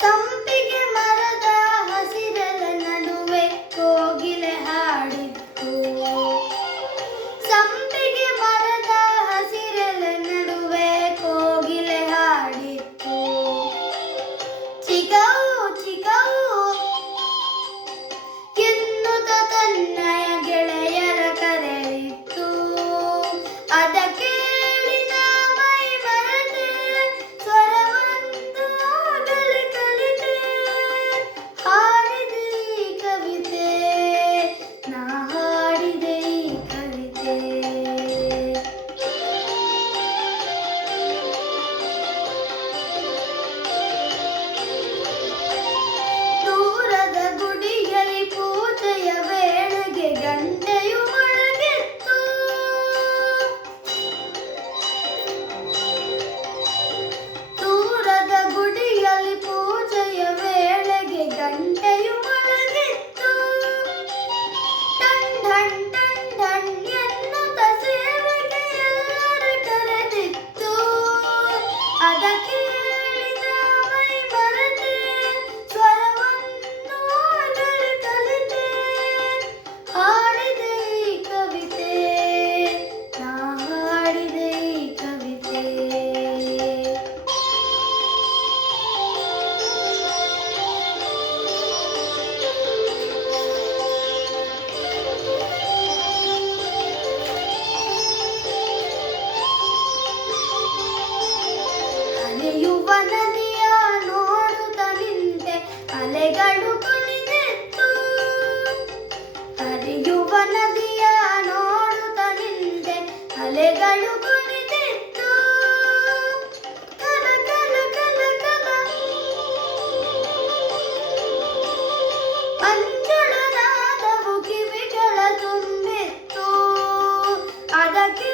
ಸಂಪಿಗೆ ಮರದ ಹಸಿರೆಲೆ ನಡುವೆ ಕೋಗಿಲೆ ಹಾಡಿತ್ತು. ಸಂಪಿಗೆ ಮರದ ಹಸಿರೆಲೆ ನಡುವೆ ಕೋಗಿಲೆ ಹಾಡಿತ್ತು. ಚಿಗವು ಚಿಗವು ಎನ್ನುತ್ತ ತನ್ನಯ ಗೆಳೆಯರ ಕರೆಯಿತ್ತು. ಅದ ಕೇಳಿ ನಾ ಮೈ ಮರೆತೆ, ಸ್ವರವನ್ನು ಆಗಲೇ ಕಲಿತೆ. ಹಾಡಿದೆ ಈ ಕವಿತೆ, ನಾ ಹಾಡಿದೆ ಈ ಕವಿತೆ. ದೂರದ ಗುಡಿಯಲ್ಲಿ ಪೂಜೆಯ ವೇಳೆಗೆ ಗಂಟೆಯು ಮೊಳಗಿತ್ತು. ದೂರದ ಗುಡಿಯಲ್ಲಿ ಪೂಜೆಯ ವೇಳೆಗೆ ಗಂಟೆಯು ಮೊಳಗಿತ್ತು. ಟನ್ ಢನ್ ಟನ್ ಢನ್ ಎನ್ನುತ್ತ ಸೇವೆಗೆ ಎಲ್ಲರ ಕರೆದಿತ್ತು. ಅದ ಕೇಳಿ ನಾ ಮೈ ಮರೆತೆ, ಸ್ವರವನ್ನು ಆಗಲೇ ಕಲಿತೆ. ಹಾಡಿದೆ ಈ ಕವಿತೆ, ನಾ ಹಾಡಿದೆ ಈ ಕವಿತೆ. ಹರಿಯುವ ನದಿಯ ನೋಡುತ್ತ ನಿಂತೆ, ಅಲೆಗಳು ಕುಣಿದಿತ್ತು. ಹರಿಯುವ ನದಿಯ ನೋಡುತ್ತ ನಿಂತೆ, ಅಲೆಗಳು ಕುಣಿದಿತ್ತು. ಕಲ ಕಲ ಕಲ ಕಲ ಮಂಜುಳ ನಾದವು ಕಿವಿಗಳ ತುಂಬಿತ್ತು. ಅದಕ್ಕೆ